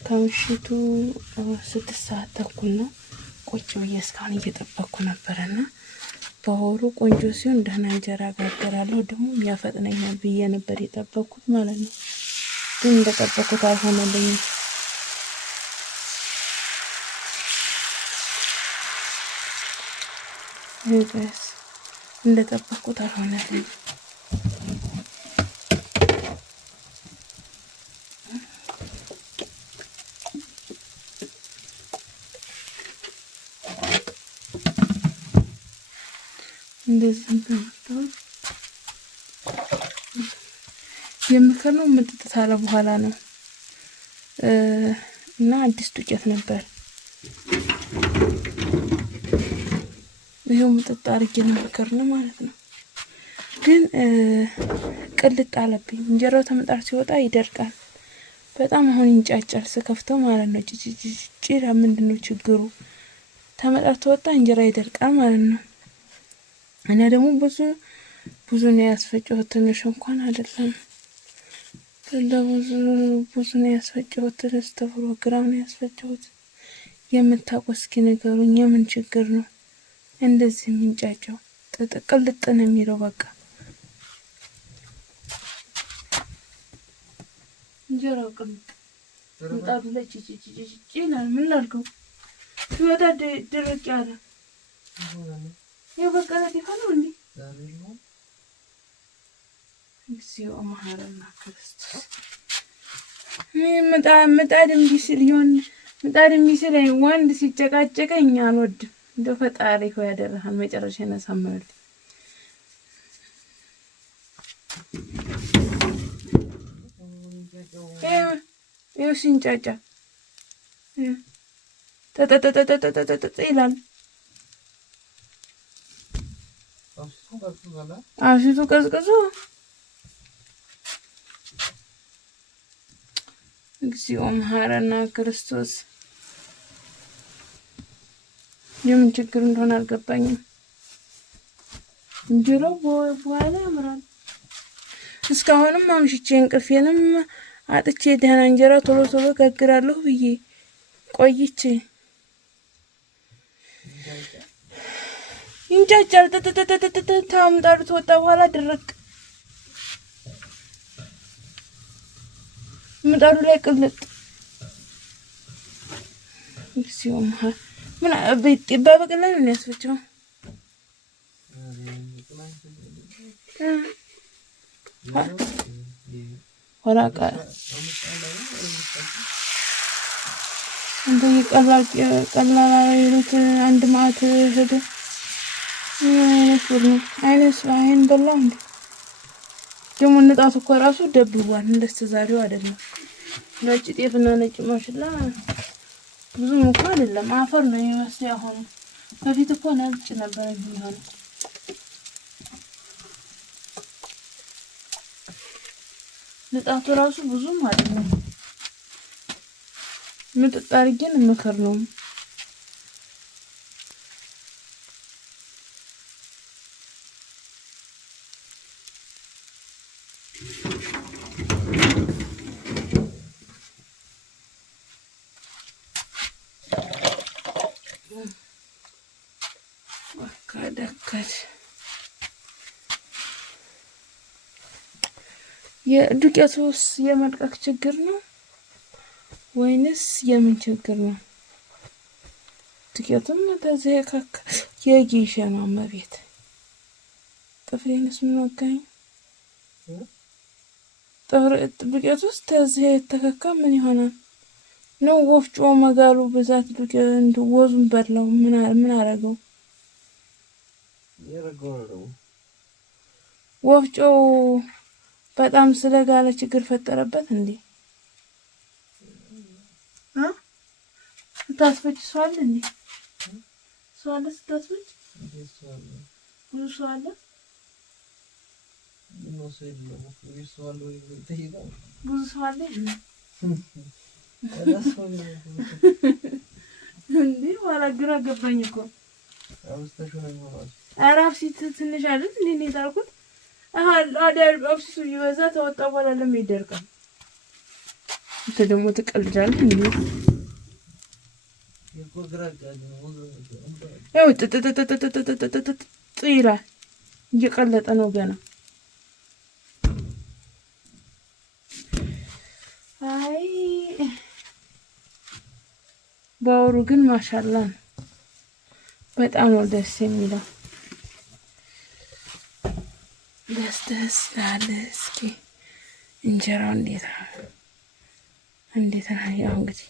ከምሽቱ 6 ሰዓት ተኩል ነው። ቁጭ ብዬ እስካሁን እየጠበቅኩ ነበርና በወሩ ቆንጆ ሲሆን ደህና እንጀራ ጋገራለሁ ደግሞ ያፈጥነኛል ብዬ ነበር የጠበቅኩት ማለት ነው። ግን እንደጠበቅኩት አልሆነልኝም። ይሄስ እንደጠበቅኩት አልሆነልኝም። እንደዚህ ነው የምከነው ምጥጥ ታለ በኋላ ነው እና አዲስ ዱቄት ነበር። ይሄው ምጥጥ አድርጌ ነው የምከርነው ማለት ነው። ግን ቅልጥ አለብኝ። እንጀራው ተመጣር ሲወጣ ይደርቃል በጣም አሁን ይንጫጫል ስከፍተው ማለት ነው። ጭራ ምንድነው ችግሩ? ተመጣር ተወጣ እንጀራ ይደርቃል ማለት ነው። እኔ ደግሞ ብዙ ነው ያስፈጨሁት፣ ትንሽ እንኳን አይደለም። ብዙ ነው ያስፈጨሁት፣ ፕሮግራም ነው ያስፈጨሁት። የምታውቁ እስኪ ንገሩኝ፣ የምን ችግር ነው እንደዚህ የሚንጫጫው? ቅልጥ ነው የሚለው በቃ እንጀራው ቅልጥ ምጣዱ ላይ ይላል። ምን ላድርገው? ሲወጣ ድርቅ ያለ የበቀለ ይፈለው እንዴ? እግዚኦ መሐረና ክርስቶስ። ምጣድ እምቢ ሲል ይሆን ምጣድ እምቢ ሲል ወንድ ሲጨቃጨቀኝ አልወድም። እንደው ፈጣሪ ሆይ ያደረሃን መጨረሻ ያሳምራል። ይኸው ሲንጫጫ ተተተተተተተ ይላል። አሽቱ ቀዝቅዞ እግዚኦ መሐረና ክርስቶስ። የምን ችግር እንደሆነ አልገባኝም። እንጀራው በኋላ ያምራል። እስካሁንም አምሽቼ እንቅልፌንም አጥቼ ደህና እንጀራ ቶሎ ቶሎ ጋግራለሁ ብዬ ቆይቼ ይንጫጫል። ታምጣዱ ተወጣ በኋላ ድርቅ ምጣዱ ላይ ቅልጥ ሲሆን ምን በበቀላል ነው ያስፈጨው። ወራቃ እንደ ቀላል አይነት አንድ ማት ሄደ። አይን በላው እንዴ ደግሞ ንጣቱ እኮ ራሱ ደብቧል። እንደስተዛሬው አይደለም። ነጭ ጤፍና ነጭ ማሽላ ብዙም እኮ አይደለም፣ አፈር ነው የሚመስለው። አሁን በፊት እኮ ነጭ ነበር የሚሆነው። ንጣቱ ራሱ ብዙም አይደለም። ምጥጥ አድርጌን ምክር ነው። ወካደከት የዱቄቱስ የመልቀቅ ችግር ነው ወይንስ የምን ችግር ነው? ዱቄቱም ተዚህ የጊሸ ነው መቤት ጥፍሬንስ ምን ወጋኝ? ዱቄቱስ ተዚህ ተከካ ምን ይሆናል ነው? ወፍጮ መጋሉ ብዛት ዱቄት እንደወዙን በላው። ምን አረገው? የረገው ወፍጮ በጣም ስለጋለ ችግር ፈጠረበት እንዴ? ስታስፈጭ ሰው አለ እንዴ? ሰው አለ ስታስፈጭ? ብዙ ሰው አለ። ብዙ ሰው አለ እንዴ? ዋላ ግራ ገባኝ እኮ። አራፍሲት ትንሽ አይደል እንዴ ነው የታልኩት? አዳር አፍሲቱ ይበዛ ተወጣ በኋላ ለምን ይደርቃል? انت ደግሞ ትቀልዳለህ እንዴ? ያው ይላል እየቀለጠ ነው ገና። አይ ባወሩ ግን ማሻአላ ነው። በጣም ነው ደስ የሚለው። ደስ ይላል። እስኪ እንጀራው እንዴት ነው? ያው እንግዲህ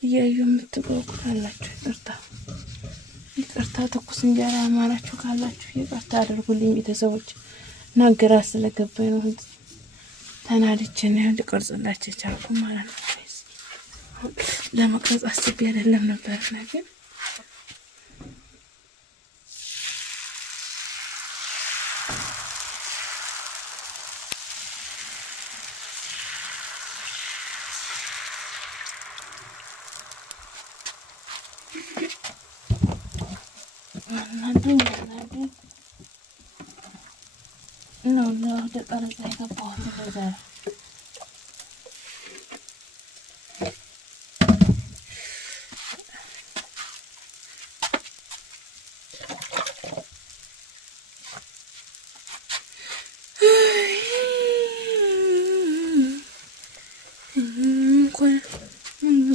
እያዩ የምትቆቁ ካላችሁ ይቅርታ ትኩስ እንጀራ ያማራችሁ ካላችሁ ይቅርታ አድርጉልኝ ቤተሰቦች። እና ግራ ስለገባኝ ነው ተናድጄ ነው ልቀርጽላችሁ ቻልኩ ማለት ነው። ለመቅረጽ አስቤ አይደለም ነበር ግን ነው ወደ ጠረጴዛ የገባሁት እንደዛ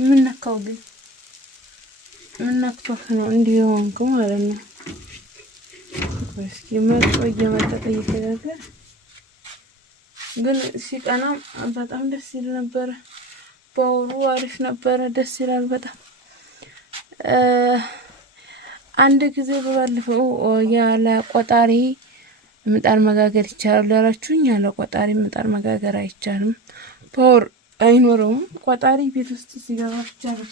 ምን ነካው ግን ምን ነክቶህ ነው እንዲህ የሆንከው ማለት ነው? እስኪ መጥቶ እየመጠጠ እየተጋገረ ግን ሲቀና በጣም ደስ ይል ነበር። ባወሩ አሪፍ ነበረ፣ ደስ ይላል በጣም። አንድ ጊዜ ባለፈው ያለ ቆጣሪ ምጣድ መጋገር ይቻላል ያላችሁኝ፣ ያለ ቆጣሪ ምጣድ መጋገር አይቻልም። ፓወር አይኖረውም። ቆጣሪ ቤት ውስጥ ሲገባ ብቻ ነው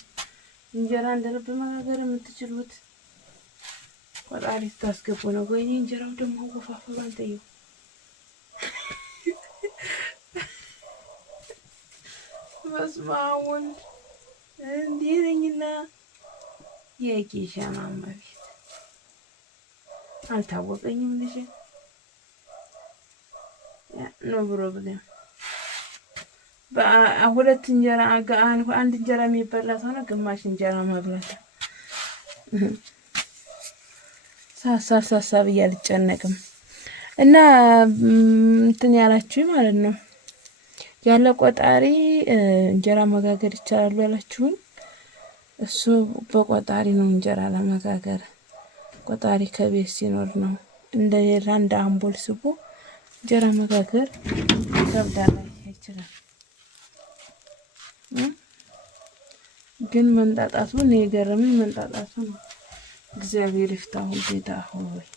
እንጀራ እንደልብ መጋገር የምትችሉት። ቆጣሪ ታስገቡ ነው። ወይኔ እንጀራው ደግሞ ወፋፈሩ አልጠየው። በስመ አብ ወልድ እንዲህ ነኝና የጌሻ ማማ ቤት አልታወቀኝም። ልጅ ነው ብሎ ብለ በሁለት እንጀራ አንድ እንጀራ የሚበላ ሰው ነው ግማሽ እንጀራ መብላት። ሳሳ ብዬ አልጨነቅም። እና እንትን ያላችሁ ማለት ነው ያለ ቆጣሪ እንጀራ መጋገር ይቻላል ያላችሁኝ፣ እሱ በቆጣሪ ነው እንጀራ ለመጋገር። ቆጣሪ ከቤት ሲኖር ነው። እንደሌላ እንደ አምቦል ስቦ እንጀራ መጋገር ይከብዳል፣ አይችልም። ግን መንጣጣቱ ነው የገረመኝ፣ መንጣጣቱ ነው። እግዚአብሔር ይፍታው ጌታ ሆይ።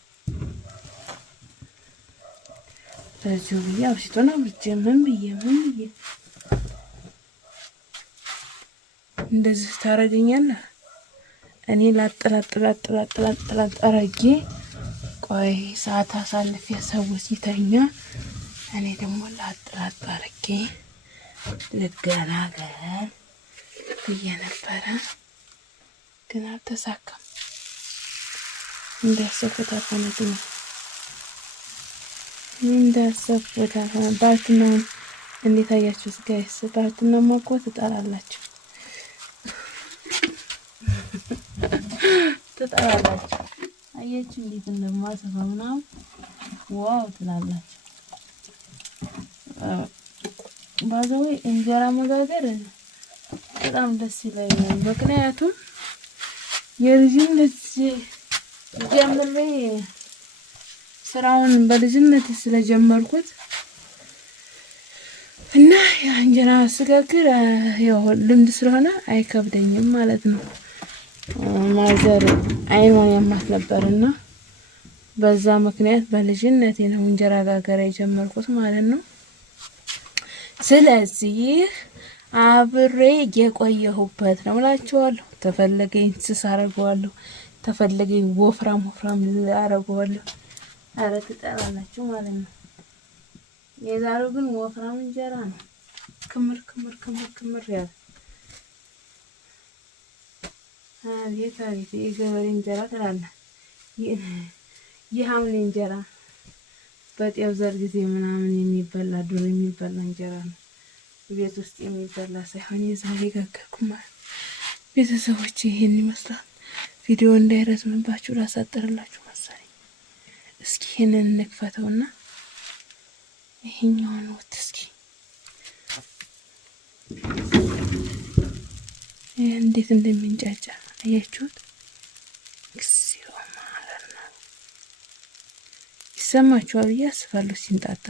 በዚሁ ብዬ አብሽቶና ብቻ ምን ብዬ እንደዚህ ታረገኛለህ? እኔ ላጥላጥላጥላጥላጥላጥ አረጌ ቆይ ሰዓት አሳልፌ ሰው ሲተኛ እኔ ደግሞ ላጥላጥ አረጌ ልገላገል ብዬ ነበረ፣ ግን አልተሳካም። እንዳሰብኩት አልሆነልኝም። እንዳሰብኩት አልሆነ። ባልትናውን እንዴት አያችሁት ጋይስ? ባልትናማ እኮ ትጠላላችሁ ትጠላላችሁ። አያችሁ እንዴት እንደማሰፋ ምናምን ዋው ትላላችሁ። ባዛው እንጀራ መጋገር በጣም ደስ ይላል። ምክንያቱም የልጅነት ጀምሬ ስራውን በልጅነት ስለጀመርኩት እና እንጀራ ስጋግር ያው ልምድ ስለሆነ አይከብደኝም ማለት ነው። ማዘር አይኗን ያማት ነበርና በዛ ምክንያት በልጅነቴ ነው እንጀራ ጋገራ የጀመርኩት ማለት ነው። ስለዚህ አብሬ የቆየሁበት ነው እላችኋለሁ። ተፈለገኝ ስስ አደርገዋለሁ፣ ተፈለገኝ ወፍራም አደርገዋለሁ። ኧረ ትጠላላችሁ ማለት ነው። የዛሬው ግን ወፍራም እንጀራ ነው። ክምር ያለ አቤት የገበሬ እንጀራ ትላለህ። የሐምሌ እንጀራ በጤፍ ዘር ጊዜ ምናምን የሚበላ ዱር የሚበላ እንጀራ ነው። ቤት ውስጥ የሚበላ ሳይሆን የዛሬ ጋገርኩ ማለት ቤተሰቦች ይሄን ይመስላል። ቪዲዮ እንዳይረዝምባችሁ ላሳጥርላችሁ መሰለኝ። እስኪ ይሄንን እንክፈተውና ይሄኛውን ወጥ እስኪ እንዴት እንደሚንጫጫ አያችሁት? እግዚኦ ማለት ነው። ይሰማችኋል ብዬ አስባለሁ ሲንጣጣ